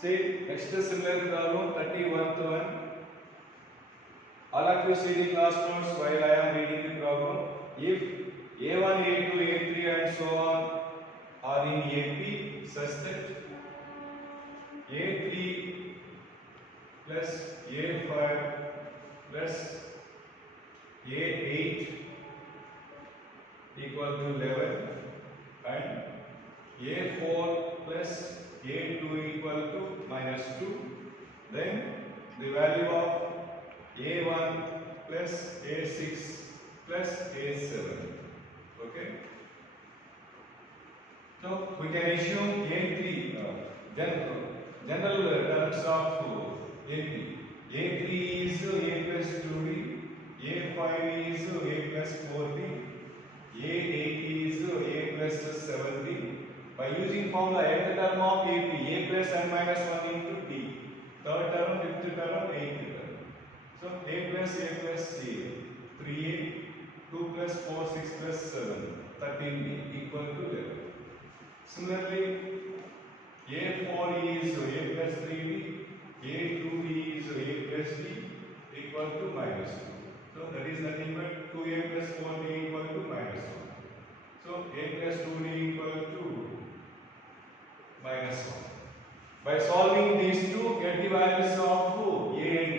See, next similar problem 31th one. All of you see the class notes while I am reading the problem. If A1, A2, A3 and so on are in AP such that A3 plus A5 plus A8 equal to 11 and A4 plus A2 equal to minus 2, then the value of A1 plus A6 plus A7. Okay. So we can assume A3 general terms of AP. A3 is A plus 2D, A5 is A plus 4D, A8 is A plus 7D. By using formula, every term of AP, A plus n minus 1 into D, third term, fifth term, eighth term. So A plus A, 3A, 2 plus 4, 6 plus 7, 13B equal to 11. Similarly, A4 is A plus 3D, A2 is A plus D equal to minus 2. So that is nothing but 2A plus 4D equal to minus 1. So A plus 2D equal to minus 1. By solving these two, get the values of A and D.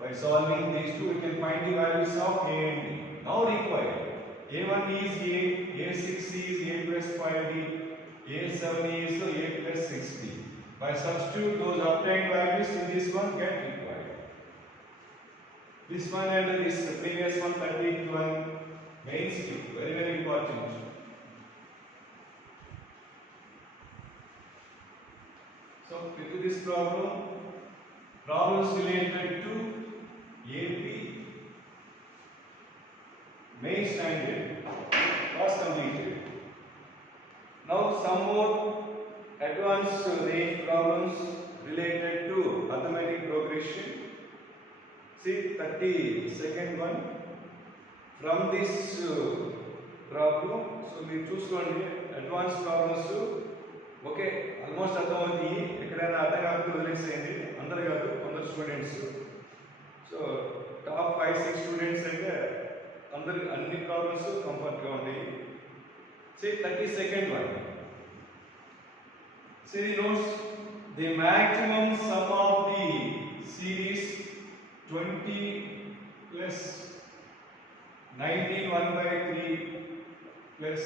By solving these two, we can find the values of A and D. Now required. A1 is A, A6 is A plus 5D, A7 is A plus 6D. By substitute those obtained values in this one, get required. This one and this previous one, 13th one, main skill, very very important. So with this problem, problems related to AP main standard was completed. Now some more advanced range problems related to arithmetic progression. See 32nd one. From this problem, so we choose one advanced problems. Okay, almost అర్థమవుతుంది. ఎక్కడైనా అర్థం కాకపోతే వదిలేసేయండి. అందరు కాదు, కొందరు students. So top 5-6 students అయితే అందరు అన్ని ప్రాబ్లమ్స్ కంఫర్ట్గా ఉంటాయి. See 32nd one. See the notes. The maximum sum of the series 20 plus 19 1 by 3 plus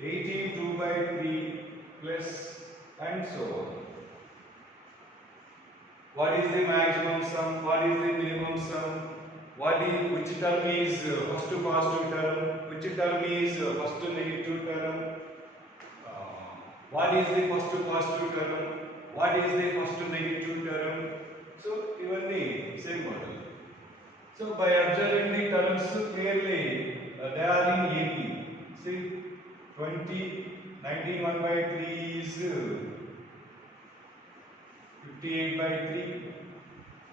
18 2 by 3 plus and so on. What is the maximum sum? What is the minimum sum? Which term is first positive term? Which term is first negative term? What is the first positive term? What is the first negative term? So even the same model. So by observing the terms clearly, they are in AP. See 20, 19 1 by 3 is 58 by 3.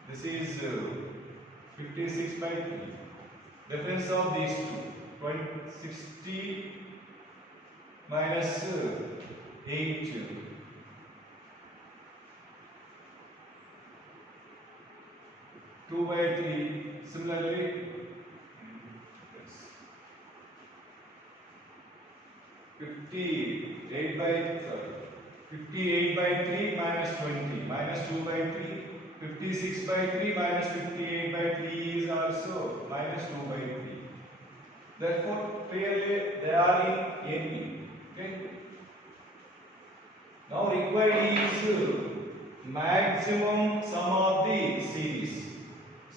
This is 56 by 3. Difference of these two, 60 minus 8. 2 by 3. Similarly, 58 by 3 minus 20 minus 2 by 3. 56 by 3 minus 58 by 3 is also minus 2 by 3. Therefore, clearly they are in AP. Okay. Now required is maximum sum of the series.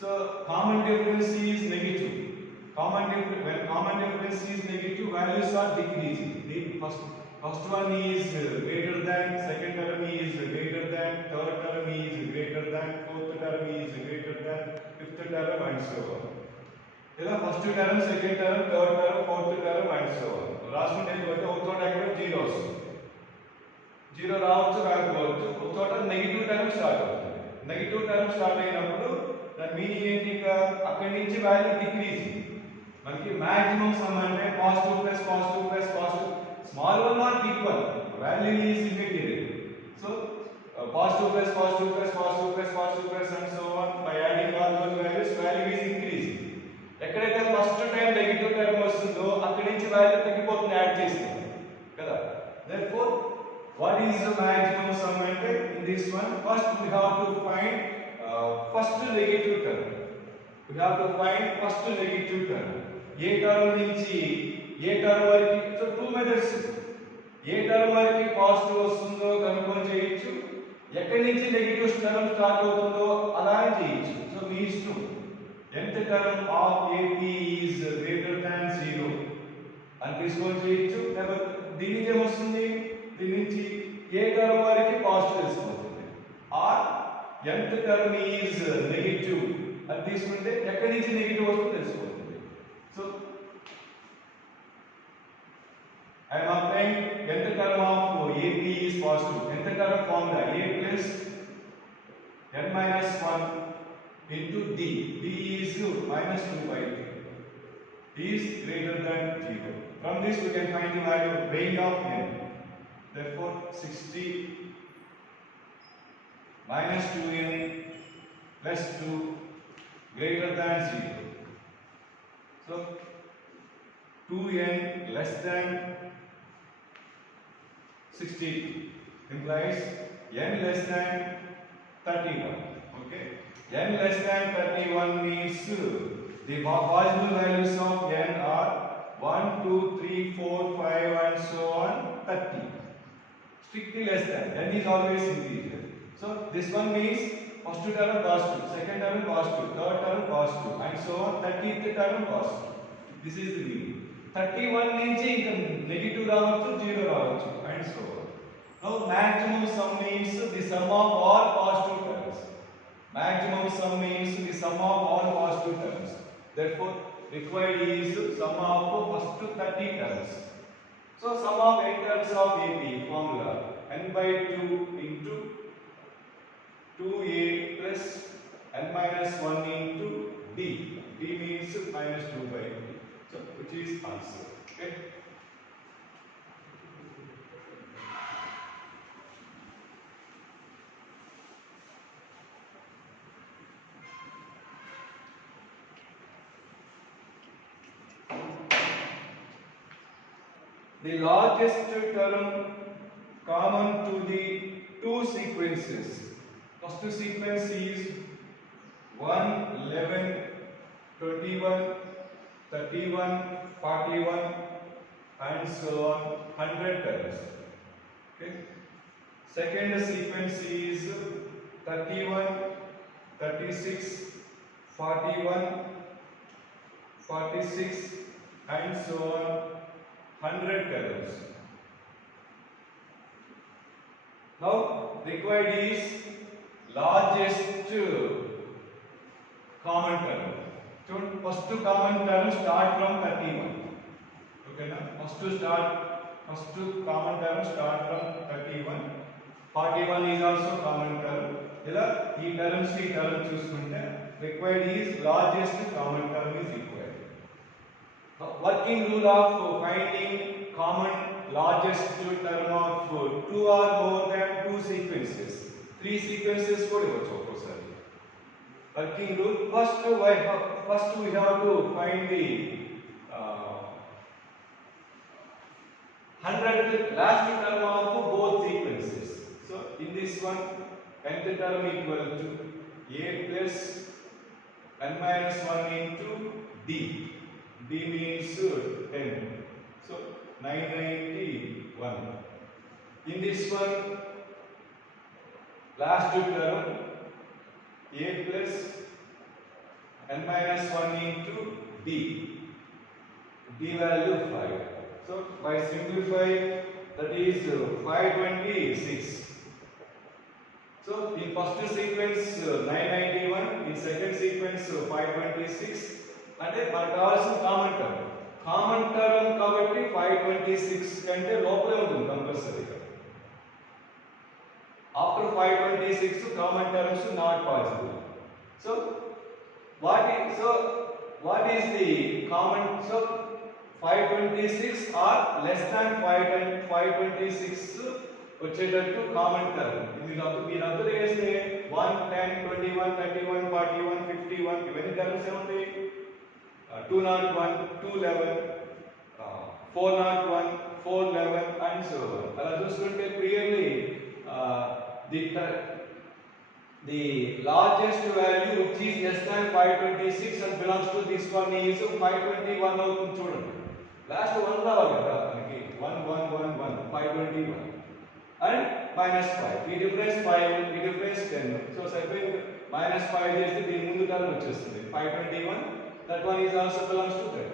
So common difference is negative. When common difference is negative, values are decreasing. The first one is greater than, second term is greater than, third term is greater than, fourth term is greater than, fifth term and so on. First term, second term, third term, fourth term and so on. Last one is zeros. Zero రావచ్చు రాకపోవచ్చు. ఒక చోట negative term start అవుతుంది. Negative term start అయినప్పుడు దాని meaning ఏంటి? ఇంకా అక్కడి నుంచి వాల్యూ డిక్రీజ్. మనకి మాక్సిమం సమ్ అంటే positive plus positive plus positive, small one or big one, value is limited. So plus positive plus positive plus positive plus and so on. By adding all those values, value is increasing. ఎక్కడైతే first time negative term వస్తుందో అక్కడి నుంచి value తగ్గిపోతుంది add చేస్తే కదా. Therefore, what is the maximum sum అంటే in this one first we have to find first negative term. We have to find first negative term. A term నుంచి ఏ term వరకు, సో టూ మెథడ్స్. ఏ term వరకు positive వస్తుందో కనుక్కొని చేయొచ్చు, ఎక్కడి నుంచి నెగటివ్ టర్మ్ స్టార్ట్ అవుతుందో అలానే చేయొచ్చు. సో మీ ఇష్టం. nth term of AP is greater than 0 అని తీసుకొని చేయొచ్చు. లేకపోతే దీని నుంచి ఏమొస్తుంది, దీని నుంచి ఏ టర్మ్ వరకు పాజిటివ్ తెలిసిపోతుంది. Or nth term is negative అని తీసుకుంటే ఎక్కడి నుంచి నెగటివ్ వస్తుందో తెలిసిపోతుంది. So I am applying nth term of AP is positive. nth term formula A plus n minus 1 into D. D is minus 2 by 3 is greater than 0. From this we can find the value range of n. Therefore 60 minus 2n plus 2 greater than 0. So 2n less than 60 implies n less than 31. Okay, n less than 31 means the possible values of n are 1, 2, 3, 4, 5 and so on 30. Strictly less than. N is always integer. So this one means first term positive, second term positive, third term positive and so on 30th term positive. This is the meaning. 31 నుంచి ఇంకా negative రావచ్చు, 0 రావచ్చు and so on. Now maximum sum means the sum of all positive terms. Maximum sum means the sum of all positive terms. Therefore, required is sum of first 30 terms. So, sum of n terms of AP formula n by 2 into 2a plus n minus 1 into d. D means minus 2 by 3. So, which is answer. Okay. The largest term common to the two sequences. First sequence is 1, 11, 21, 31, 41 and so on 100 terms. Okay. Second sequence is 31, 36, 41, 46 and so on 100 terms. Now required is largest common term. So first common term start from 31. Okay na? First common term start from 31. 41 is also common term. Ila ee terms chuskunte required is largest common term is required. Working rule of finding common largest term of 2 or more than 2 sequences, 3 sequences కూడా ఇవ్వచ్చు ఒక్కోసారి. Working rule first we have to find the 100th last term of both sequences. So in this one nth term equal to a plus n minus 1 into d. D means 10. So 991. In this one, last term a plus n minus 1 into d. D value 5. So by simplifying, that is 526. So in first sequence 991, in second sequence 526. అంటే మనకు కావాల్సిన common term కాబట్టి 526 కంటే లోపలే ఉంటుంది కంపల్సరీగా. After 526 common terms not possible. So what is the common? So 526 or less than 526 వచ్చేటట్టు common term మీరు అబ్జర్వ్ చేస్తే 1 10 21 31 41 51 ఇవన్నీ టర్మ్స్ ఏముంటాయి 201 211 401 411 and so on. అలా చూసుకుంటే clearly the largest value which is less than 526 and belongs to this one is 521 అవుతుంది చూడండి. Last 1 రావాలి కదా మనకి 1111 521 and -5. ఈ డిఫరెన్స్ 5 ఈ డిఫరెన్స్ 10. సో సరిపోయింది -5 చేస్తే దీని ముందు టర్మ్ వచ్చేస్తుంది 521. That one is also belongs to that.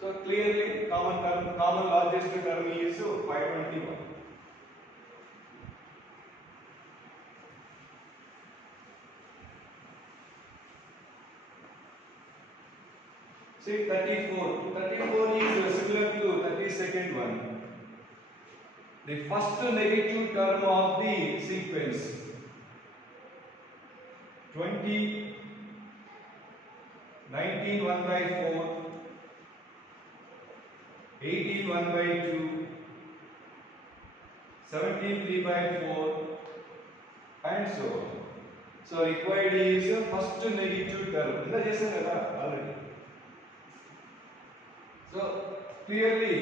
So clearly common largest term is 521. See 34. 34 is similar to 32nd one. The first negative term of the sequence 20 19 1 by 4 18 1 by 2 17 3 by 4 and so on. So required is first negative term. Inda chesam kada already. So clearly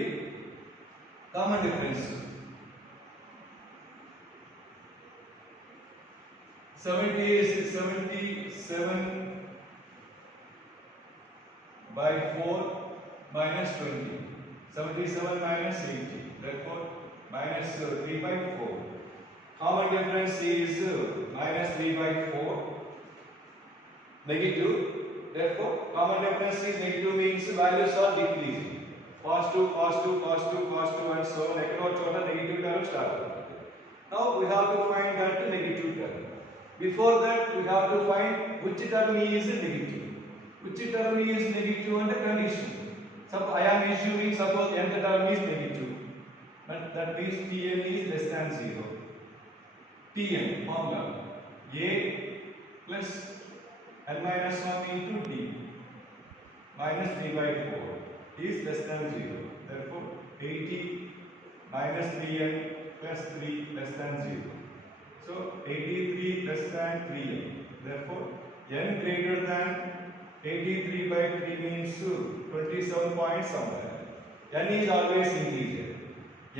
common difference 70 is 77 by 4 minus 20. 77 minus 80. Therefore minus 3 by 4. Common difference is minus 3 by 4. Negative. Therefore common difference is negative means values are decreasing. Positive, positive, positive, positive and so on. Ekkado chota negative term start. Now we have to find that negative term. Before that we have to find which term is negative. Which term is negative under condition. Suppose I am assuming suppose nth term is negative, but that means Tn is less than 0. Tn formula a plus n minus 1 into d minus 3 by 4 is less than 0. Therefore 80 minus 3n plus 3 less than 0. So 83 less than 3n. Therefore n greater than 83 by 3 means 27 point somewhere. N is always integer.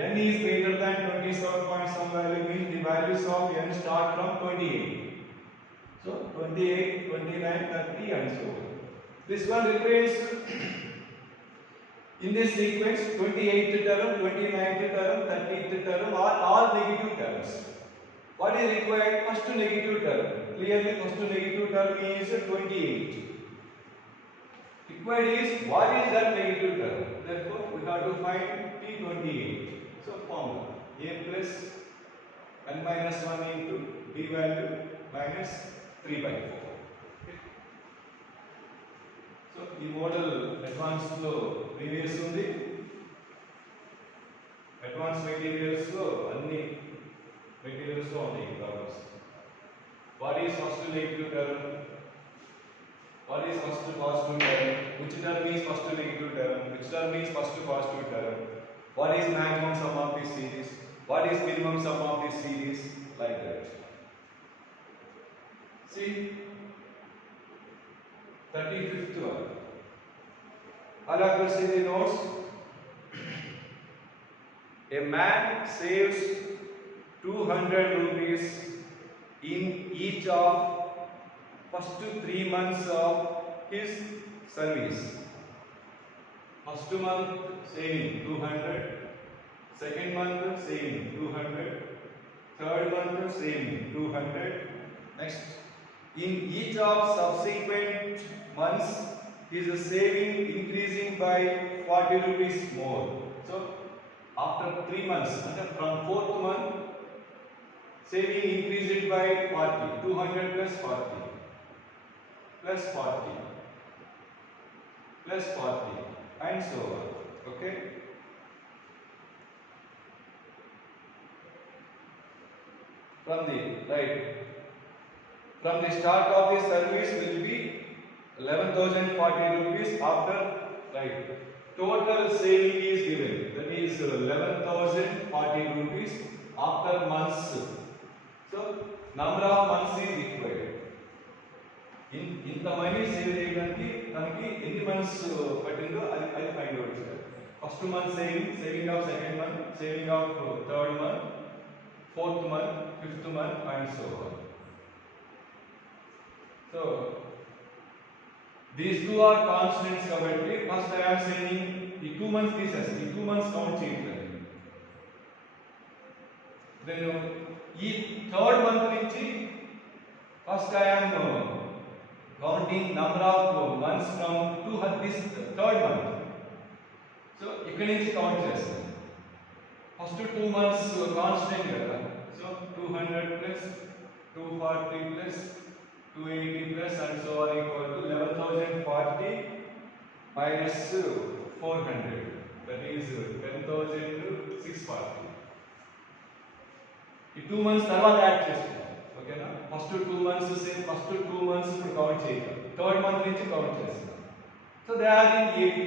N is greater than 27 point some value means the values of n start from 28. So 28, 29, 30 and so on. This one represents in this sequence 28th term, 29th term, 30th term are all negative terms. What is required? First negative term. Clearly first negative term is 28. Required is what is that negative term? Therefore we have to find T28. So formula a plus n minus 1 into b value minus 3 by 4. Okay. So the model advanced lo previous undi. Advanced materials lo anni materials lo undi problems. What is first negative term? What is first positive term? Which term is first negative term? Which term is first positive term? What is maximum sum of this series? What is minimum sum of this series? Like that. See 35th one. All of you see the notes. A man saves 200 rupees in each of first 3 months of his service. First month saving 200, second month saving 200, third month saving 200. Next, in each of subsequent months, his saving increasing by 40 rupees more. So, after 3 months, from 4th month, saving increased by 40, 200 plus 40. Plus 40 plus 40 and so on. Okay. From the start of the service will be 11,040 rupees after total saving is given, that is 11,040 rupees after months. So number of months is required. In the money save చేయడానికి తనకి ఎన్ని months పట్టిందో అది find out చేయాలి. First month saving of second month, saving of third month, fourth month, fifth month and so on. So these two are constants కాబట్టి first I am saying ఈ 2 months తీసేసి ఈ 2 months కౌంట్ చేయట్లేదు. Then ఈ third month నుంచి first I am counting number of months from this third month. So ikkadi nunchi count chestam. First 2 months constant kada. So 200 plus 240 plus 280 plus and so on equal to 11,040 minus 400. That is 10,640. ఈ 2 months తర్వాత add చేస్తాం. ఓకేనా? First 2 months same first 2 months ఇప్పుడు count చేయాలి. Third month నుంచి count చేస్తాం. So they are in AP.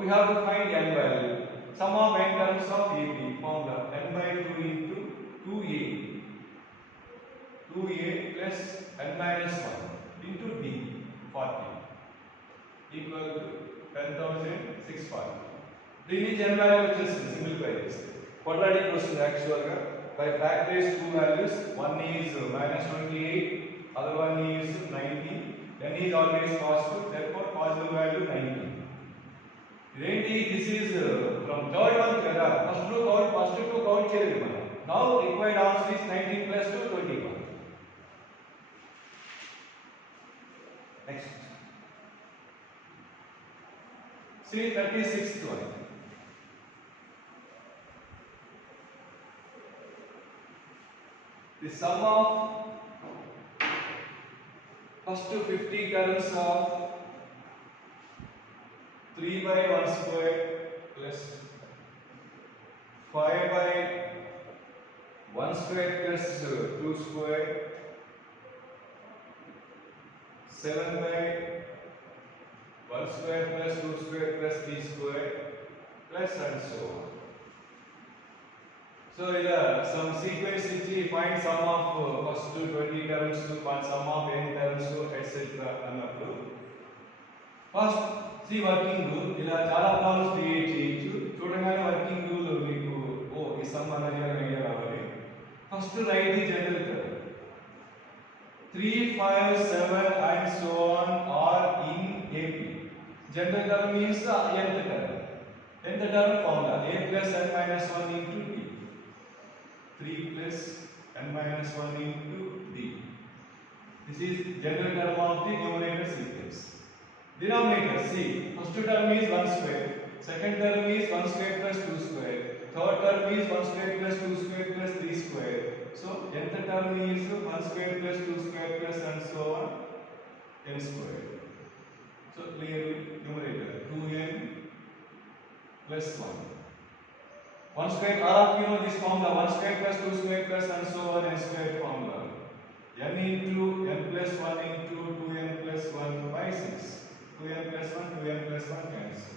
We have to find n value. Sum of n terms of AP formula n by 2 into 2a. 2a plus n minus 1 into d 40 equal to 10,640. దీని n value వచ్చేసి simplify చేస్తే quadratic వస్తుంది actual గా. By factorize two values, one is minus 28, other one is 90. N is always positive, therefore positive value 90. This is from third one kada. First two count cheyaledu manam. Now required answer is 19 plus 2 21. Next. See 36th one. The sum of first 50 terms of 3 by 1 square plus 5 by 1 square plus 2 square, 7 by 1 square plus 2 square plus 3 square plus and so on. So some sequence ichi find sum of first 20 terms to find sum of n terms to etc. అన్నప్పుడు first C working rule ఇలా చాలా problems create చేయొచ్చు. చూడగానే working rule మీకు ఈ some అనేది idea రావాలి. First right the general term 3 5 7 and so on are in AP. General term means nth term. Nth term formula a plus n minus 1 into d. 3 plus n minus 1 into d. This is general term of the numerator sequence. Denominator, see, first term is 1 square, second term is 1 square plus 2 square, third term is 1 square plus 2 square plus 3 square. So nth term is 1 square plus 2 square plus and so on n square. So clearly numerator 2n plus 1. 1 square, all of you know this formula, 1 square plus 2 square plus and so on n square formula. N into n plus 1 into 2n plus 1 by 6. 2n plus 1, 2n plus 1 cancel.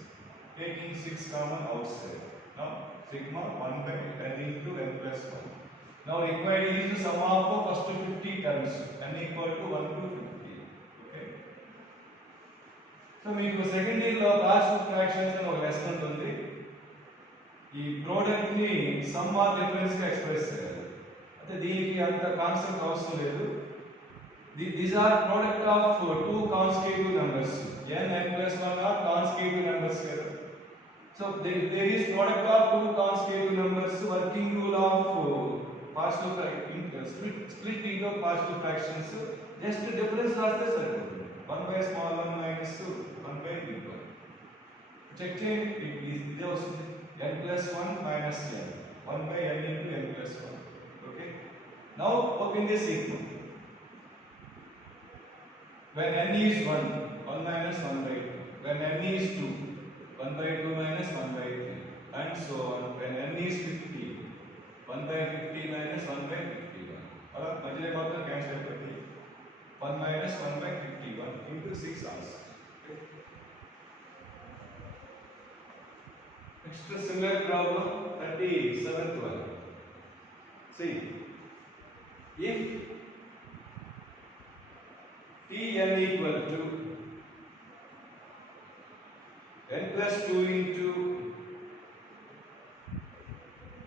Taking 6 common outside. Now sigma 1 by n into n plus 1. Now required is the sum of first 50 terms. N equal to 1 to 50. Okay. So మీకు second year లో partial fractions అని ఒక lesson ఉంటుంది. ఈ product ని some are difference గా express చేయాలి. అంటే దీనికి అంత కాన్సెప్ట్ అవసరం లేదు. These are product of two consecutive numbers. n plus 1 are consecutive numbers here. So there is product of two consecutive numbers. Working rule of partial split into partial fractions. Just difference రాస్తే సరిపోతుంది. 1 by small 1 minus 1 by big 1. Check చేయండి. ఇది వస్తుంది n plus 1 minus n. 1 by n into n plus 1. Okay. Now open this equation. When n is 1, 1 minus 1 by 2. When n is 2, 1 by 2 minus 1 by 3. And so on. When n is 50, 1 by 50 minus 1 by 51. Or major motor cancel 1 minus 1 by 51 into 6 also. Okay. Next similar problem, 37th one. See, if Tn equal to n plus 2 into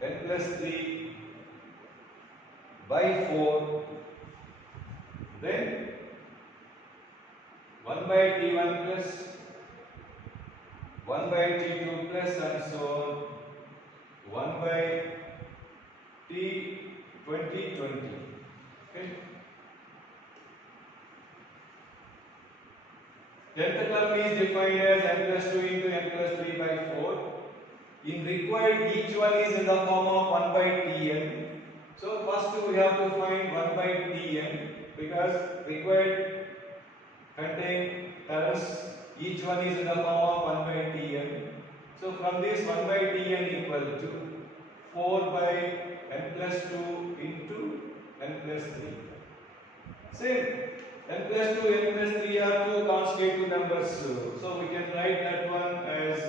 n plus 3 by 4, then 1 by T1 plus 1 by T2 plus and so on 1 by T2020. Okay. 10th term is defined as n plus 2 into n plus 3 by 4. In required, each one is in the form of 1 by Tn. So first we have to find 1 by Tn because required contain terms, each one is in the form of 1 by Tn. So from this 1 by Tn equal to 4 by n plus 2 into n plus 3. Same, n plus 2, n plus 3 are two constitutive numbers. So we can write that one as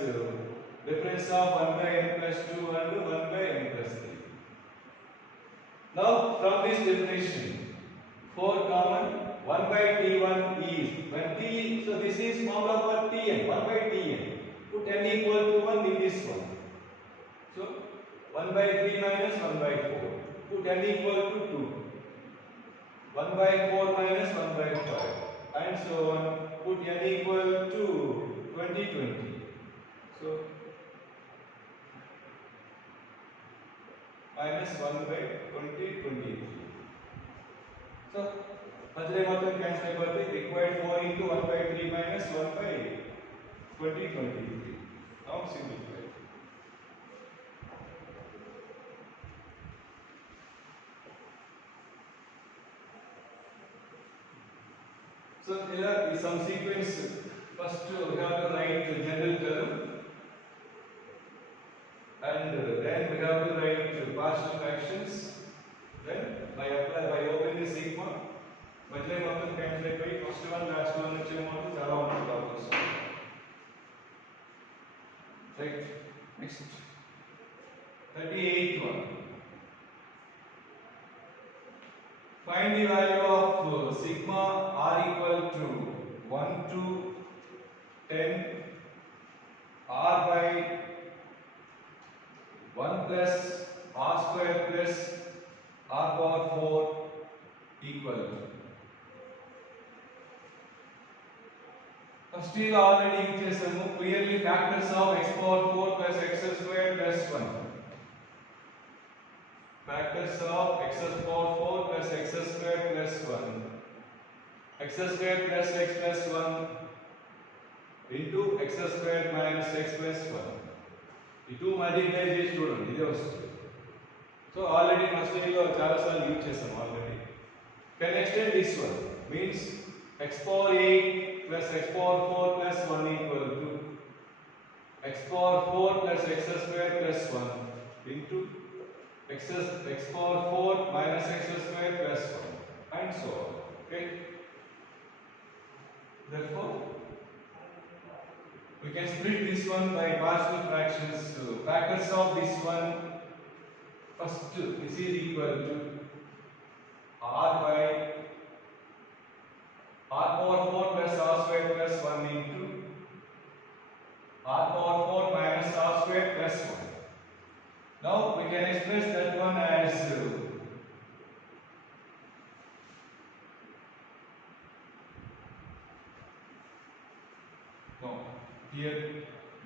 difference of 1 by n plus 2 and 1 by n plus 3. Now from this definition, 4 common, 1 by T1 is, when T, so this is formula for Tn, 1 by Tn. Put n equal to 1 in this one. So 1 by 3 minus 1 by 4. Put n equal to 2. 1 by 4 minus 1 by 5. And so on. Put n equal to 20. So minus 1 by 23. So Padre Matam cancel by required 4 into 1 by 3 minus 1 by 23. Now simplify. So here is some sequence. First we have to write the general term, and then we have to write partial fractions. Then by opening the sigma, Madhya Matam cancel by first one, last one, and chala one problems. Right. Next. 38th one. Find the value of sigma r equal to 1 to 10 r by 1 plus r square plus r power 4 equal to. Still already ichesamo clearly factors of x power 4 plus x square plus 1. Factors of x power 4 plus x square plus 1. X square plus x plus 1 into x square minus x plus 1. The two multiply చేసి చూడండి ఇదే వస్తుంది. So already first day లో చాలా సార్లు use చేసాం already. Can extend this one means x power 8 plus x power 4 plus 1 equal to x power 4 plus x square plus 1 into x power 4 minus x square plus 1 and so on. Okay. Therefore, we can split this one by partial fractions. So factors of this one, first this is equal to r by r power 4 plus r square plus 1 into r power 4 minus r square plus 1. Now we can express that one as here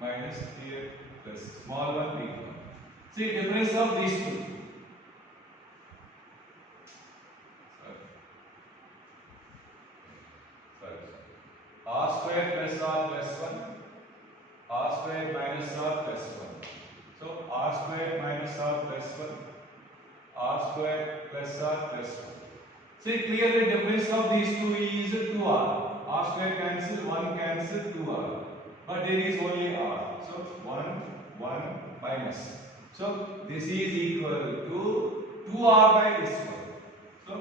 minus here plus small one big one. See difference of these two. R square plus r plus 1, r square minus r plus 1. So r square minus r plus 1, r square plus r plus 1. See clearly difference of these two is 2r. R square cancel, 1 cancel, 2r. But there is only r. So 1 minus. So this is equal to 2r by this one. So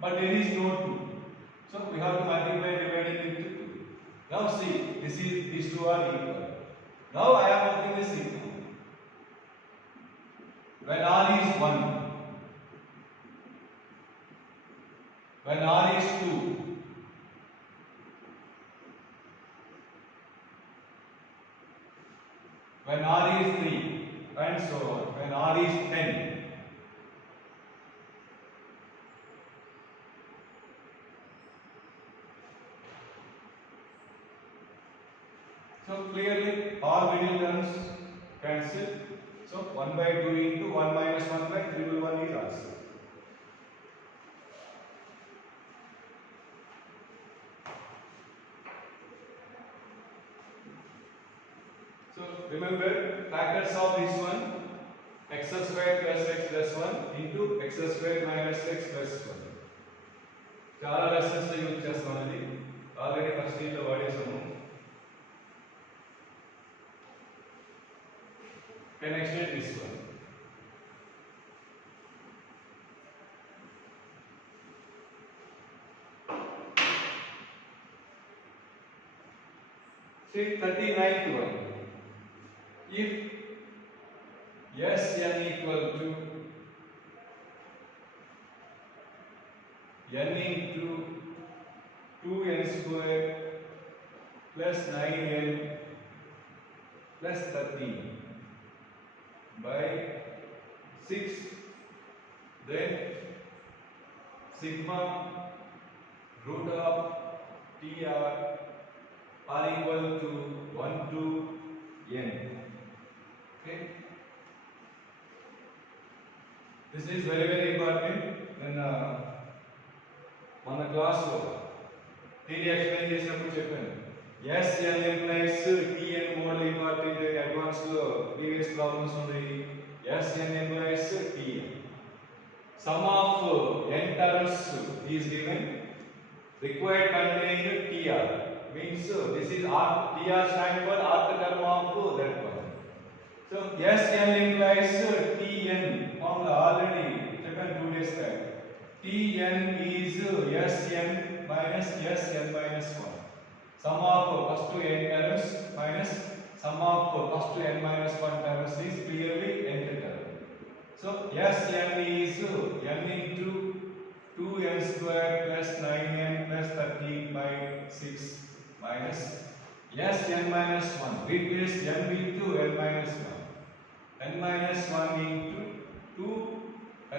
but there is no 2. So we have to multiply dividing into 2. Now see, these two are equal. Now I am working the sigma. When r is 1, when R is 2, when R is 3, and so on, when R is 10. So clearly all middle terms cancel. So 1 by 2 into 1 minus 1 by 3 by 1 is answer. So remember factors of this one, x square plus x plus 1 into x square minus x plus 1. చాలా lessons లో use చేస్తాం ఇది already first year లో వాడేసాము. Can extend this one. See 39th one. If Sn equal to n into 2n square plus 9n plus 13 by 6, then sigma root of tr are equal to 1 to n. Okay, this is very important. When మన class లో theory explain చేసినప్పుడు చెప్పాను Sn implies Tn model important అని advance లో previous problems ఉన్నాయి. Sn implies Tn. Sum of n terms is given. Required contained Tr means this is R. Tr stand for rth term of that one. So Sn implies Tn. Formula already checked 2 days back. Tn is Sn minus Sn minus 1. Sum of first to n terms minus sum of first to n minus 1 terms is clearly nth term. So Sn is n into 2n square plus 9n plus 13 by 6 minus Sn minus 1. Replace n into n minus 1. N minus 1 into 2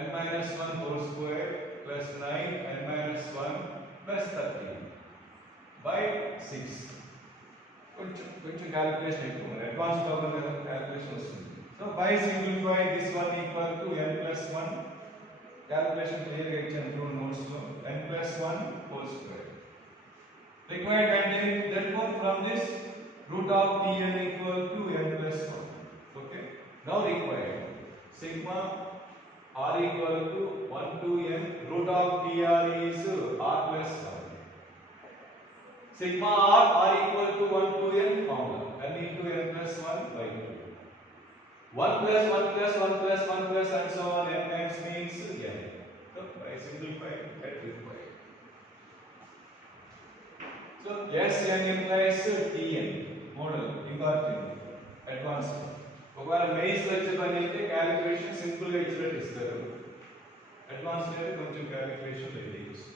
n minus 1 whole square plus 9 n minus 1 plus 13 by 6. కొంచెం calculation ఎక్కువ advance problem కదా calculation వస్తుంది. So by simplify this one equal to n plus 1. Calculation clear గా ఇచ్చాను చూడండి notes లో n plus 1 whole square. Required content therefore from this root of Tn equal to n plus 1. Okay, now required sigma r equal to 1 to n. Root of Tr is r plus 1. Sigma r equal to 1 to n formula n into n plus 1 by 2. 1 plus 1 plus 1 plus 1 plus and so on n times means n. So by simplifying that required. So Sn implies Tn model important advanced. ఒకవేళ mains వచ్చే పని అయితే calculation simple గా ఇచ్చినట్టు ఇస్తారు. Advance అయితే కొంచెం calculation ready చేస్తారు.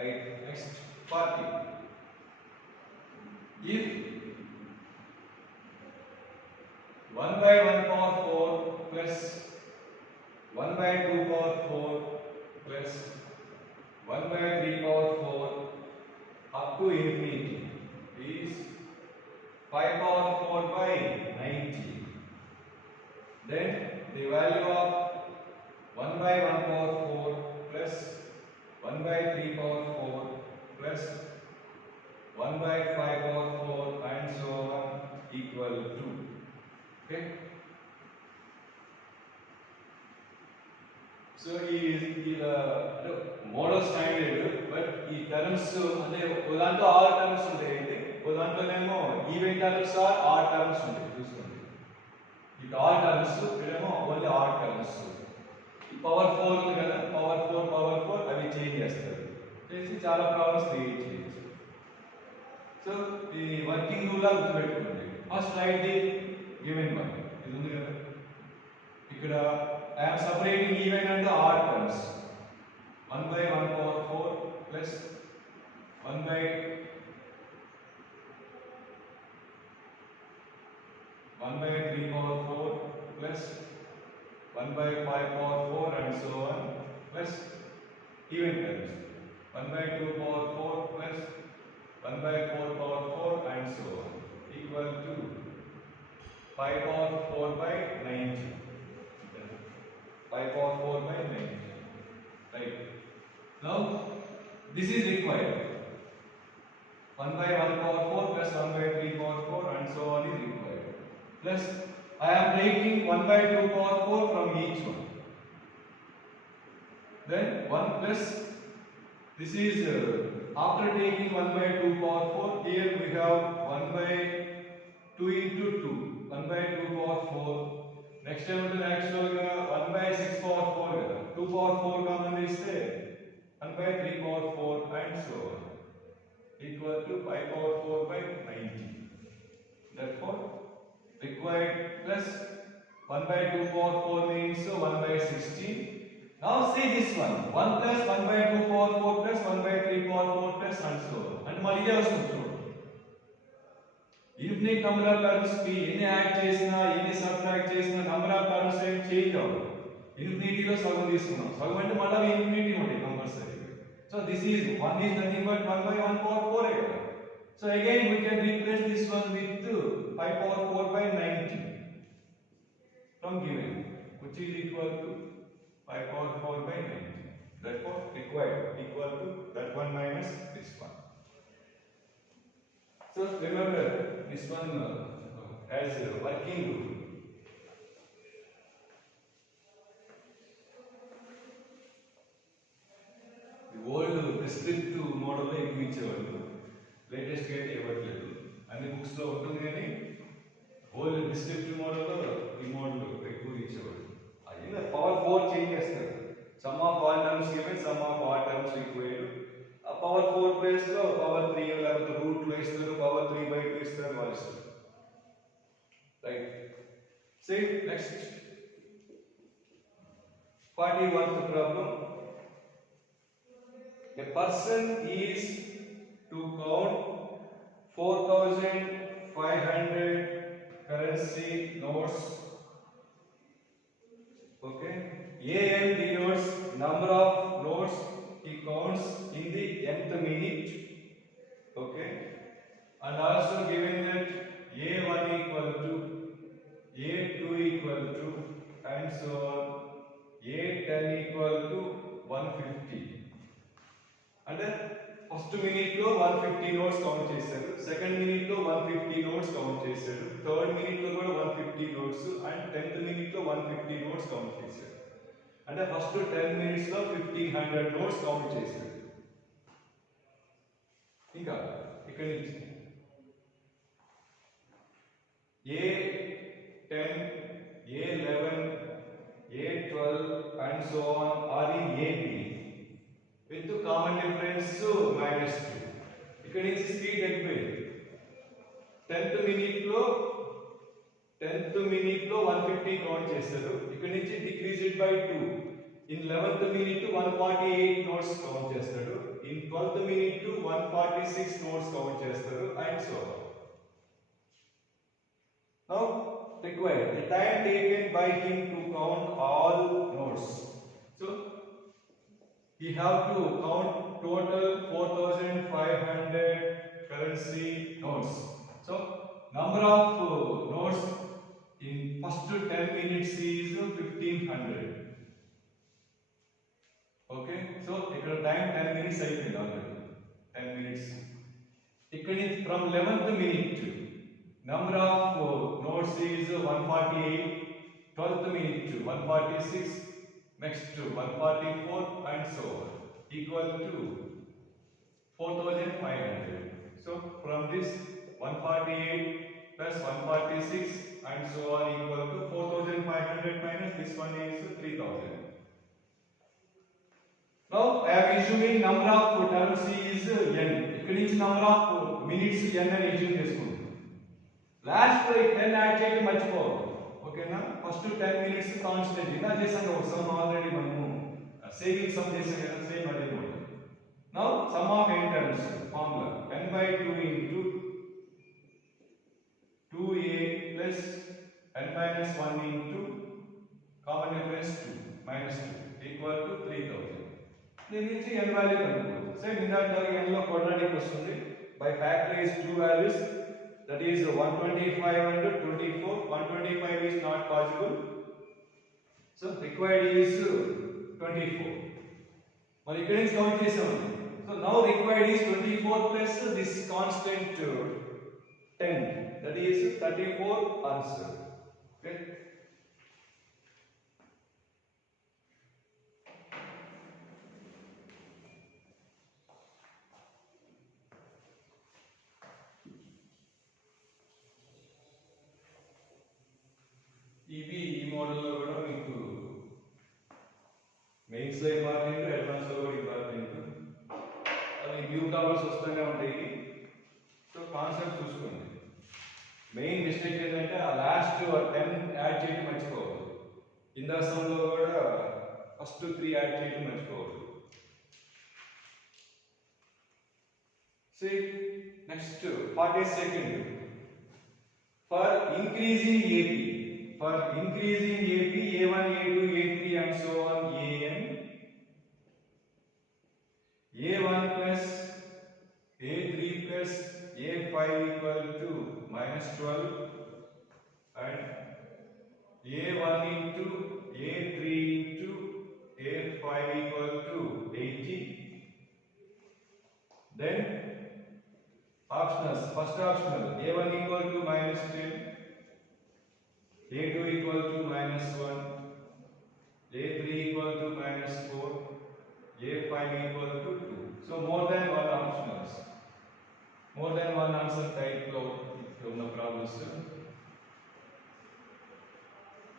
Right, next 40. If 1 by 1 power 4 plus 1 by 2 power 4 plus 1 by 3 power 4 up to infinity is 5 power 4 by 90. Then the value of 1 by 1 power 4 plus 1 by 3 power 4 plus 1 by 5 power 4 and so on equal to. Okay. So ఈ model standard but ఈ terms అంటే దాంట్లో are terms ఉంటాయండి, దాంట్లోనేమో even terms are terms ఉంటాయి చూసుకోండి. ఇటు are terms ఇక్కడేమో only are terms. Power 4 ఉంది కదా, పవర్ 4 అవి చేంజ్ చేస్తారు, చేసి చాలా ప్రాబ్లమ్స్ క్రియేట్ చేయొచ్చు. సో ఈ లా గుర్తుపెట్టుకోండి. First right the given one. ఇది ఉంది కదా ఇక్కడ I am separating even and the odd terms. 1 by 1 power 4 plus 1 by 3 power 4 plus 1 by 5 power 4 and so on plus even terms 1 by 2 power 4 plus 1 by 4 power 4 and so on equal to 5 power 4 by 90. 5 power 4 by 90. Right. Now this is required. 1 by 1 power 4 plus 1 by 3 power 4 and so on is required. Plus I am taking 1 by 2 power 4 from each one. Then 1 plus this is after taking 1 by 2 power 4, here we have 1 by 2 into 2. 1 by 2 power 4. Next time we will actually 1 by 6 power 4. 2 power 4 common is there. 1 by 3 power 4 and so on. Equal to 5 power 4 by 90. Therefore, required plus 1 by 2 power 4 means 1 by 16. Now see this one. 1 plus 1 by 2 power 4 plus 1 by 3 power 4 plus and so on. And మళ్ళీ ఇదే వస్తుంది చూడండి. Infinite number of terms కి ఎన్ని add చేసినా ఎన్ని subtract చేసినా number of terms ఏం చేంజ్ అవ్వదు. ఇన్ఫినిటీలో సగం తీసుకున్నాం. సగం అంటే మళ్ళీ ఇన్ఫినిటీ ఉంటాయి నంబర్స్ అది. So this is 1 is nothing but 1 by 1 power 4 కదా. So again we can replace this one with 5 power 4 by 90 from given, which is equal to 5 power 4 by 90. Therefore required equal to that one minus this one. So remember this one as a working rule. The old descriptive model లో ఎక్కువ ఇచ్చేవాళ్ళు, latest అయితే ఇవ్వట్లేదు. అన్ని books లో ఉంటుంది కానీ old descriptive model లో ఈ మోడల్ ఎక్కువ ఇచ్చేవాళ్ళు. అది పవర్ 4 చేంజ్ చేస్తారు. Some of all terms given, some of all terms equal. ఆ పవర్ 4 ప్లేస్ లో పవర్ 3 లేకపోతే రూట్ లో ఇస్తారు, పవర్ 3/2 ఇస్తారు, వాళ్ళు ఇస్తారు. Right. See next 41th problem. A person is to count 4,500 currency notes. Okay. AN denotes number of notes he counts in the nth minute. Okay. And also given that A1 equal to A2 equal to and so on, A10 equal to 150. And first minute లో 150 notes count చేశారు, second minute లో 150 notes count చేశారు, third minute లో కూడా 150 notes and 10th minute లో 150 notes count చేశారు. అంటే first 10 minutes లో 1500 నోట్స్ కౌంట్ చేశారు. ఇంకా ఇక్కడ నుంచి A10, A11, A12 and so on are in AP with common difference -2. ఇక్కడ నుంచి స్పీడ్ ఎక్కువైంది. 10th మినిట్ లో 150 కౌంట్ చేస్తారు. ఇక్కడ నుంచి decreased by 2. In 11th minute 148 notes count చేస్తాడు. In 12th minute 146 notes count చేస్తారు and so on. Now required the time taken by him to count all notes. So we have to count total 4,500 currency notes. So number of notes in first 10 minutes is 1500. Okay, so ఇక్కడ time 10 minutes అయిపోయింది already. 10 minutes. ఇక్కడ నుంచి from 11th minute number of notes is 148, 12th minute 146, next 144 and so on, equal to 4,500. So from this 148 plus 146 and so on equal to 4,500 minus this one is 3,000. Now I am assuming number of terms is n. ఇక్కడ నుంచి number of minutes n అని assume చేసుకుంటాం. Last లో ఈ 10 add చేయడం మర్చిపోవద్దు. ఓకేనా? First 10 minutes constant ఇలా చేసాం కదా సమ్ ఆల్రెడీ మనము సేవింగ్ సమ్ చేసాం కదా సేమ్ అదే model. Now some of n terms formula n/2 into 2a plus n-1 into common difference 2 minus 2 equal to 3000. దీని నుంచి n వాల్యూ కనుక్కోవచ్చు. సేమ్ ఇందాక n లో క్వాడ్రాటిక్ వస్తుంది. By factorize two values, that is 125 and 24. 125 is not possible, so required is 24. మరి ఇక్కడ నుంచి count చేసాము. So now required is 24 plus this constant 10, that is 34 answer. Okay. ఇవి ఈ మోడల్లో కూడా మీకు మెయిన్స్ లో ఇంపార్టెంట్, అడ్వాన్స్ లో కూడా ఇంపార్టెంట్. అవి న్యూ ప్రాబ్లమ్స్ వస్తూనే ఉంటాయి. సో కాన్సెప్ట్ చూసుకోండి. మెయిన్ మిస్టేక్ ఏంటంటే ఆ లాస్ట్ 10 యాడ్ చేయడం మర్చిపోవద్దు. ఇందా సమ్లో కూడా ఫస్ట్ 3 యాడ్ చేయడం మర్చిపోవద్దు. See, next 42nd. For increasing AP, A1, A2, A3 and so on, A1 plus A3 plus A5 equal to -12 and A1 into A3 into A5 equal to 80. Then optionals, first optional A1 equal to -10, A2 equal to -1, A3 equal to -4, A5 equal to 2. So more than one optionals, more than one answer type లో ఉన్న problems.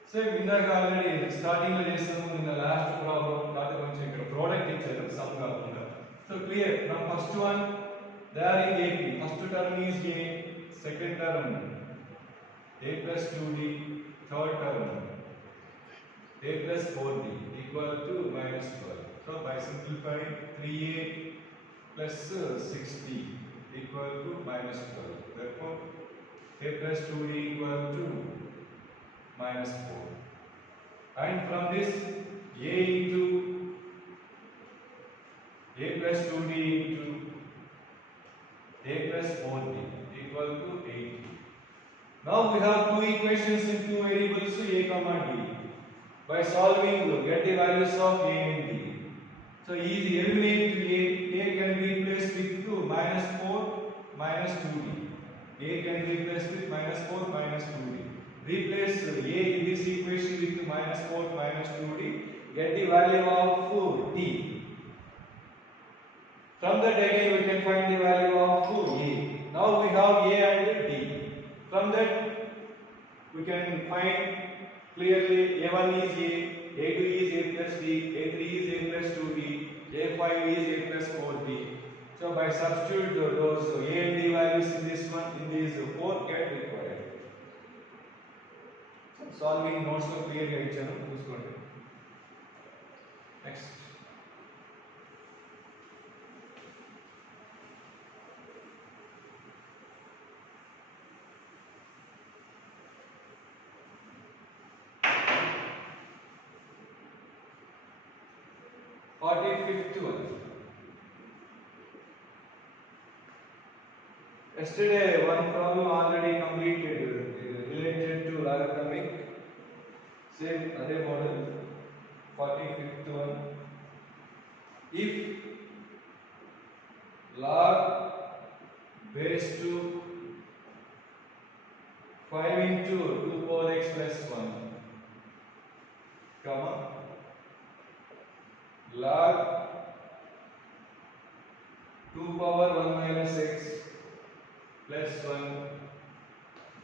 So ఇందాక already starting లో చేసాము. నిన్న last problem కాదు, కొంచెం ఇక్కడ product ఇచ్చారు సమ్ కాకుండా. So clear. నా first one they are in AP. First term is A, second term A plus 2D, third term A plus 4D equal to -12. So by simplifying 3A plus 6D equal to -12. Therefore A plus 2D equal to -4. And from this A into A plus 2D into A plus 4D equal to 80. Now we have two equations in two variables A comma D. By solving, get the values of A and D. So easy, eliminate A can be replaced with 2, -4, -2D. A can be replaced with -4, -2D. Replace A in this equation with -4, -2D. Get the value of D. From that again we can find the value of A. Now we have A and D. From that we can find clearly A1 is A, A2 is A plus D, A3 is A plus 2D, A5 is A plus 4D. So by substitute those A and D values in this one, in these 4 get required. So solving notes so clear ga ichchanu chuskondi. Next. Fifth one. Yesterday one problem already completed related to logarithmic. Same other model. 45th one. If log base to 5 into 2 power x plus 1, comma log 2 power 1 minus x plus 1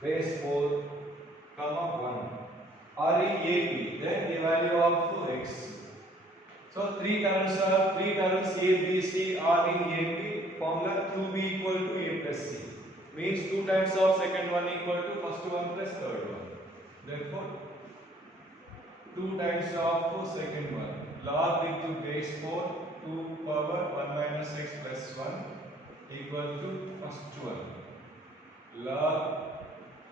base 4, comma 1 are in AP, then the value of x. So three terms A, B, C are in AP. Formula 2b equal to A plus C. means 2 times of second one equal to first one plus third one. Therefore, 2 times of second one. Log into base 4, 2 power 1 minus x plus 1 equal to first one. Log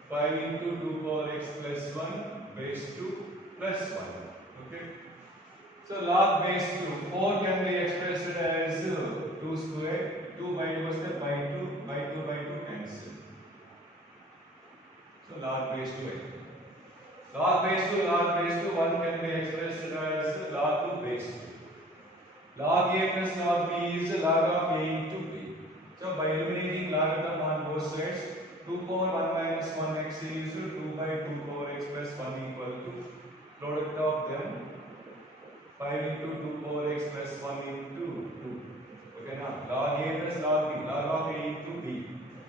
5 into 2 power x plus 1 base 2 plus 1. Okay. So log base 2, 4 can be expressed as 2 square, 2 by 2 is by 2, by 2 by 2 cancel. So log base 2. Log base 2, 1 can be expressed as log 2 base 2. Log a plus log b is log of a into b. So by eliminating logarithm on both sides, 2 power 1 minus 1x is 2 by 2 power x plus 1 equal to product of them 5 into 2 power x plus 1 into 2. Okay, now log a plus log b, log of a into b.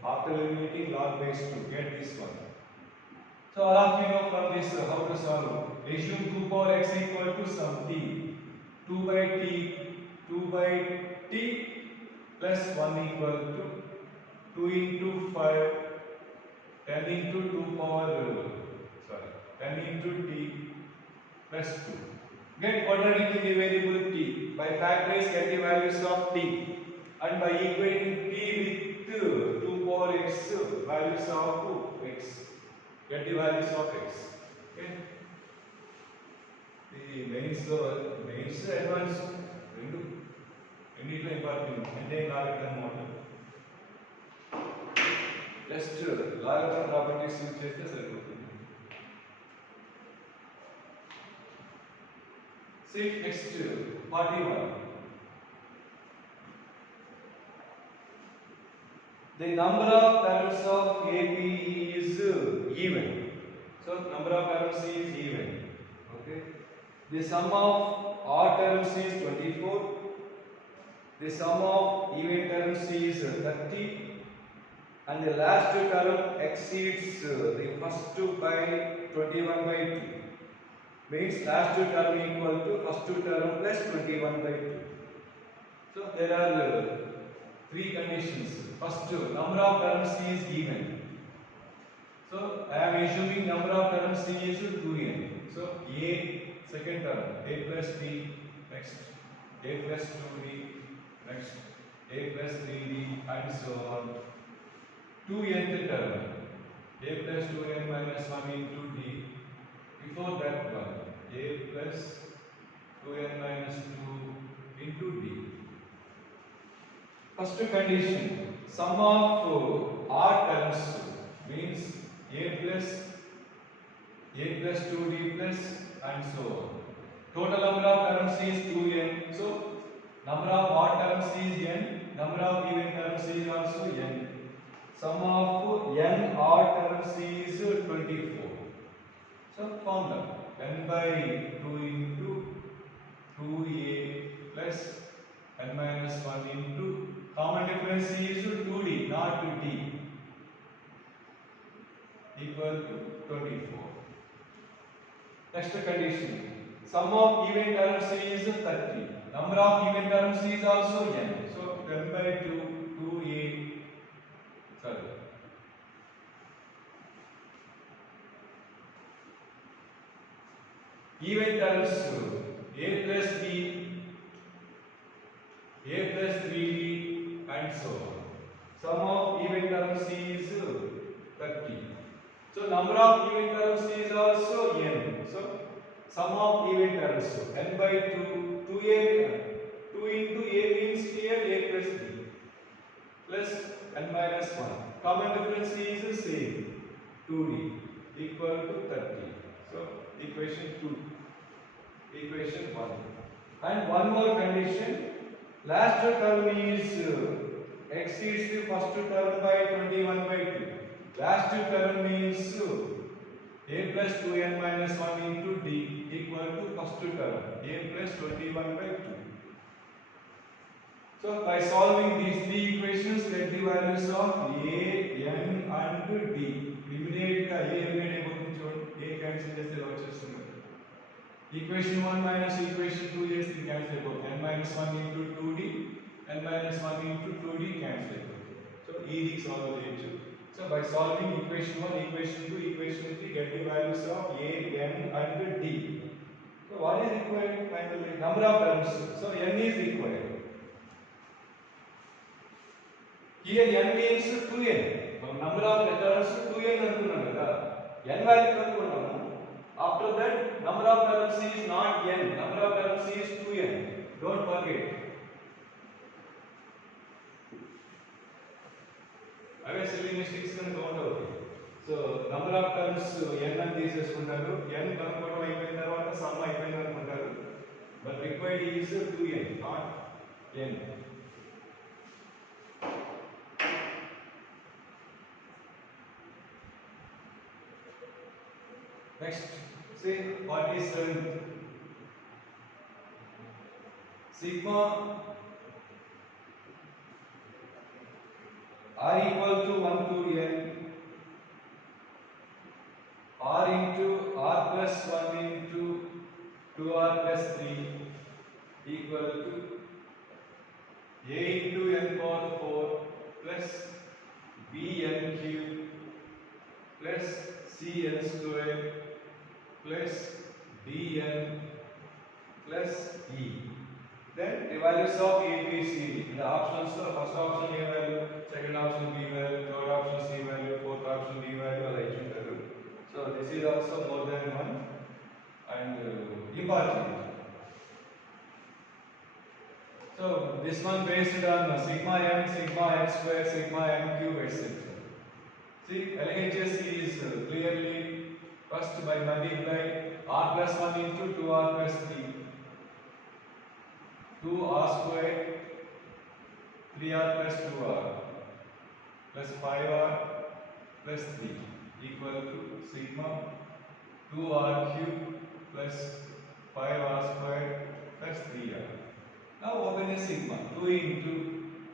After eliminating log base 2, get this one. So all of you know from this how to solve. Assume 2 power x equal to some t. 2 by t plus 1 equal to 2 into 5, 10 into 2 power, 10 into t plus 2. Get quadratic variable t. By factorize get the values of t. And by equating t with 2 power x, values of x. Get the values of x. Okay. The mains advanced. Rendu important. Maintain logarithm model. Just logarithm properties use chesthe saripothundi. See next 41. The number of terms of AP is even. So number of terms is even. Okay. The sum of odd terms is 24. The sum of even terms is 30. And the last term exceeds the first two by 21 by 2. Means last term equal to first term plus 21 by 2. So there are three conditions. First, number of terms is even. So I am assuming number of terms is 2n. So a second term, a plus b, next a plus 2d, next a plus 3d, and so on. 2nth term, a plus 2n minus 1 into d. Before that one, a plus 2n minus 2 into d. First condition, sum of odd terms means a plus 2d plus and so on. Total number of terms is 2n. So number of odd terms is n, number of even terms is also n. Sum of n odd terms is 24. So formula n by 2 into 2a plus n minus 1 into common difference is 2d, not d, equal to 24. Next condition, sum of even terms is 30. Number of even terms is also n. So 10 by 2, 2a, even terms a plus b, a plus 3d, and so on. Sum of even terms is 30. So number of even terms is also n. So sum of even terms n by 2, 2a, 2 into a means here a plus b plus n minus 1. Common difference is same, 2d equal to 30. So equation 2, equation 1. And one more condition, last term is exceeds the first term by 21 by 2. Last term means a plus 2n minus 1 into d equal to first term, a plus 21 by 2. So by solving these three equations, get the values of a, n and d. Eliminate a eliminate a cancel chesthe equation 1 minus equation 2 chesthe cancel n minus 1 into 2d, n minus 1 into 2d cancel. So easy solve cheyచ్చు. So by solving equation 1, equation 2, equation 3, get the values of a, n and d. So what is required finally? Number of terms. So n is required. Here n means 2n. Number of terms 2n antunnam kada. N value kanukunnam. After that, number of terms is not n. Number of terms is 2n. Don't forget. Away silly mistakes can count out. So number of terms n అని తీసేసుకుంటారు. n కనుక్కోవడం అయిపోయిన తర్వాత some అయిపోయింది అనుకుంటారు. But required is 2n, not n. Next, say what is sigma r equal to 1 to n r into r plus 1 into 2r plus 3 equal to a into n power 4 plus bn cube plus cn square plus dn plus e. Then the values of a, b, c, d. The options are first option a value, second option b value, third option c value, fourth option d value. So this is also more than one and important. So this one based on sigma m square, sigma m cube, etc. See, LHS is clearly first by multiply r plus 1 into 2r plus 3, 2r square, 3r plus 2r plus 5r plus 3 equal to sigma 2r cube plus 5r square plus 3r. Now open a sigma 2 into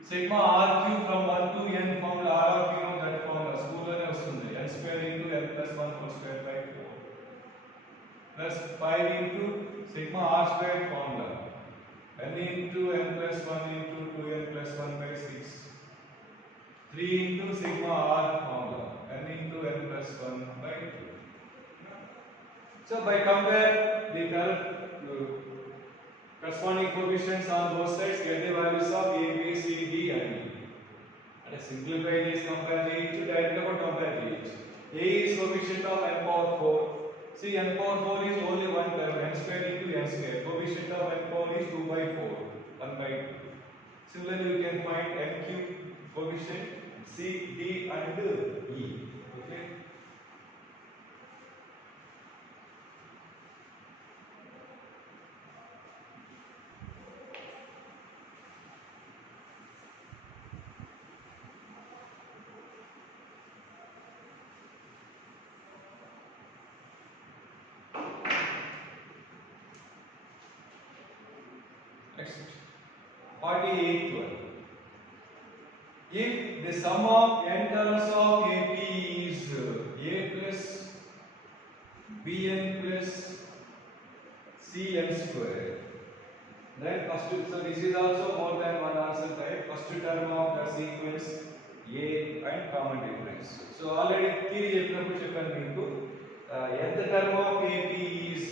sigma r cube from 1 to n formula r of you know that formula school lone vastundi n square into n plus 1 whole square by 4 plus 5 into sigma r square formula n into n plus 1 into 2n plus 1 by 6 3 into sigma r formula n into n plus 1 by 2. So by compare the corresponding coefficients on both sides, get the values of a, b, c, d and e. And simplify this, compare each, directly compare each. A is coefficient of n power 4. See, n power 4 is only one term, n square into n square. Coefficient of n power is 2 by 4, 1 by 2. Similarly, you can find n cube coefficient, c, d and e. Okay. Next, 48th one. If the sum of n terms of AP is a plus bn plus cn square, then first, so this is also more than one answer type. First term of the sequence a and common difference. So already theory చెప్పినప్పుడు చెప్పాను మీకు nth term of AP is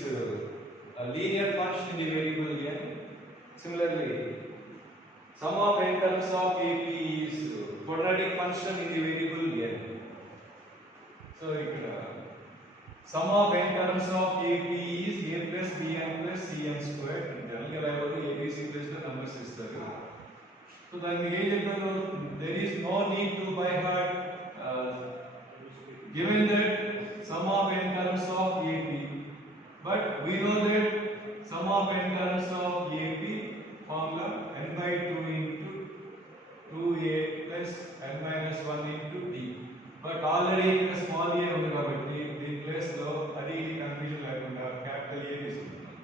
a linear function in the variable n. Similarly, sum of n terms of AP is quadratic function in the variable n. So sum of n terms of AP is a plus bn plus cn square. Generally available ABC plus the numbers is there. So then there is no need to by heart given that sum of n terms of AP, but we know that sum of n terms of AP formula n by 2 into 2a plus n minus 1 into d. But already ఇక్కడ small a ఉంది కాబట్టి దీని place లో అది confusion లేకుండా capital A తీసుకుంటాం.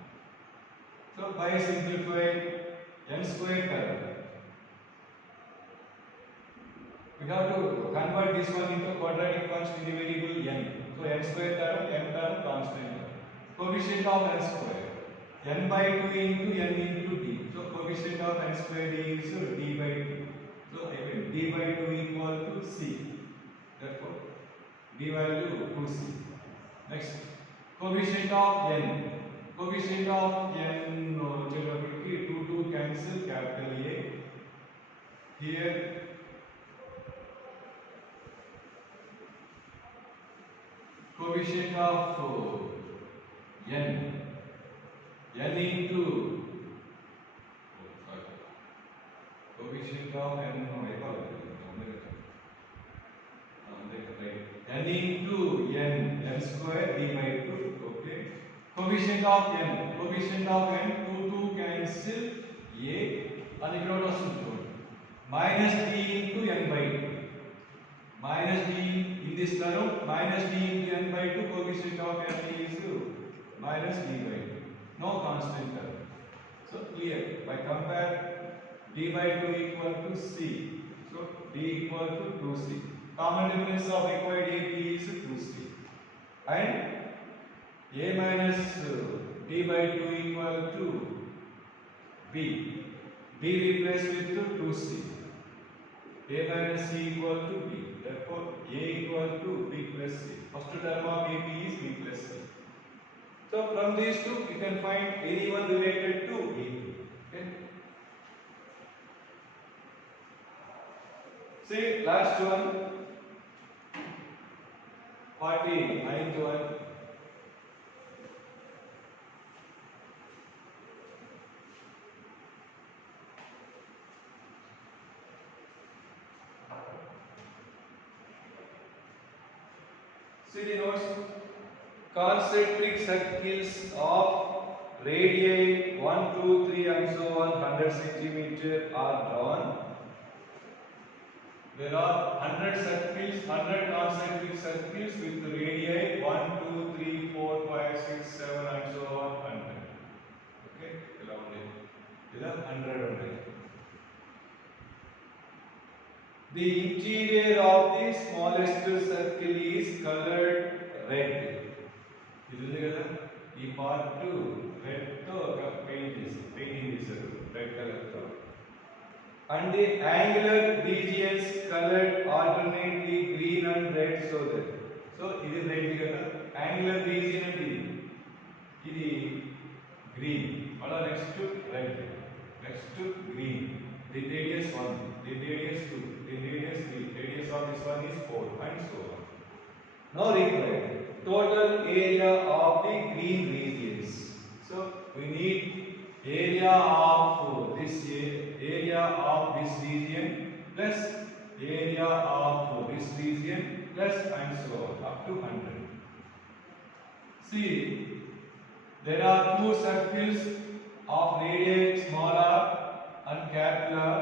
So by simplifying n square term, we have to convert this one into quadratic function in the variable n. So n square term, n term constant. Coefficient of n square n by 2 into n into d. So coefficient of n square is d by 2. So d by 2 equal to c. Therefore D value 2c. Next, coefficient of n. Coefficient of n వచ్చేటప్పటికి 2 cancel capital A. Here coefficient of n into coefficient of n n into n square d by 2. Okay, coefficient of n 2 cancel a and ఇక్కడ ఒకటి వస్తుంది చూడండి minus d into n by 2 minus d in this term minus d into n by 2 coefficient of n is minus d by 2, no constant term. So clear, by compare d by 2 equal to c, so d equal to 2c. Common difference of required AP is 2c, and a minus d by 2 equal to b. b replaced with 2c. A minus c equal to b. Therefore, a equal to b plus c. First term of AP is b plus c. So from these two, you can find anyone related to AP. Okay. See last one. 49th one. See the notes. Concentric circles of radii 1, 2, 3 and so on 100 centimeter are drawn. There are 100 circles, 100 concentric circles with radii 1, 2, 3, 4, 5, 6, 7 and so on 100. Okay, ila 100 unde. The interior of the smallest circle is colored red. ఇది ఉంది కదా, ఈ part red తో painting చేశారు red colour తో. And the angular regions colored alternately green and red, so that ఇది red కదా, angular region అంటే ఇది green, అలా next red, next green, the radius 1, the radius 2, the radius 3, radius of this one is 4 and so on. Now required total area of the green regions. So we need area of this region plus area of this region plus and so on up to 100. See, there are two circles of radius small r and capital R.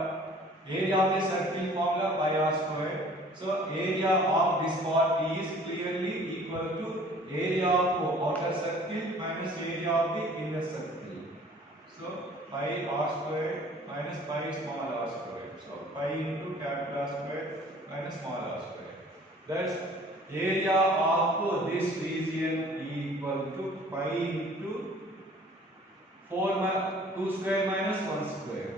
Area of the circle formula pi r square. So area of this part is clearly equal to area of outer circle minus area of the inner circle. So pi r square minus pi small r square. So pi into capital R square minus small r square. Thus area of this region equal to pi into 2 square minus 1 square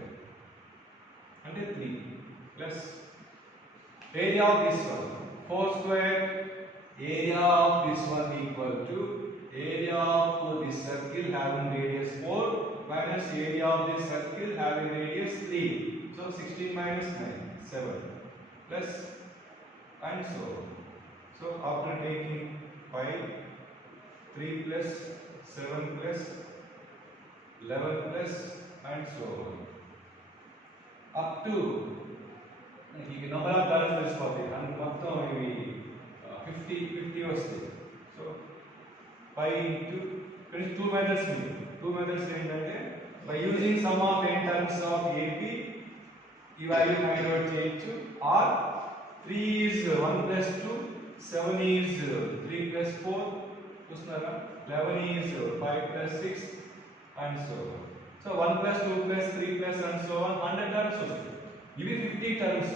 and 3 plus area of this one 4 square. Area of this one equal to area of this circle having radius 4 minus area of this circle having radius 3. So 16 minus 9, 7 plus and so on. So after taking pi, 3 plus 7 plus 11 plus and so on up to the number of terms is 40 and మొత్తం ఇవి 50 వస్తాయి. So pi into 2 methods ఉంది. 2 methods ఏంటంటే by using sum of n terms of AP ఈ value find out చేయొచ్చు, or 3 is 1 plus 2, 7 is 3 plus 4 చూస్తున్నారా, 11 is 5 plus 6 and so on. So 1 plus 2 plus 3 plus and so on 100 terms వస్తాయి. ఇవి 50 terms,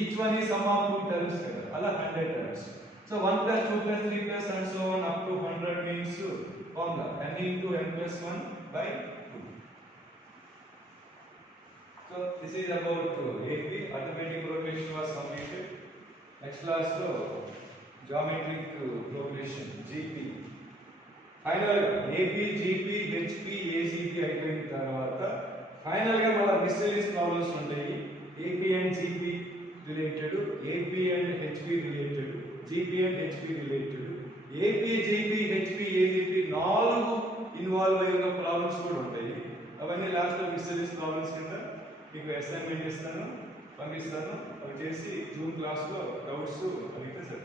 each one is sum of 2 terms కదా, అలా 100 terms. So 1 plus 2 plus 3 plus and so on up to 100 means formula n into n plus 1 by 2. So this is about AP. Arithmetic rotation was completed. Next class geometric progression GP. Final AP GP HP ACP అయిపోయిన తర్వాత final గా మన మిస్సెలీస్ problems ఉంటాయి. AP and GP related, AP and HP related, GP and HP related, AP GP HP ACP 4 involve అయిన problems కూడా ఉంటాయి. అవన్నీ last మిస్సెలీస్ problems కింద మీకు అసైన్మెంట్ ఇస్తాను, పంపిస్తాను. అవి చేసి జూన్ క్లాస్లో డౌట్స్ అడిగితే సరే.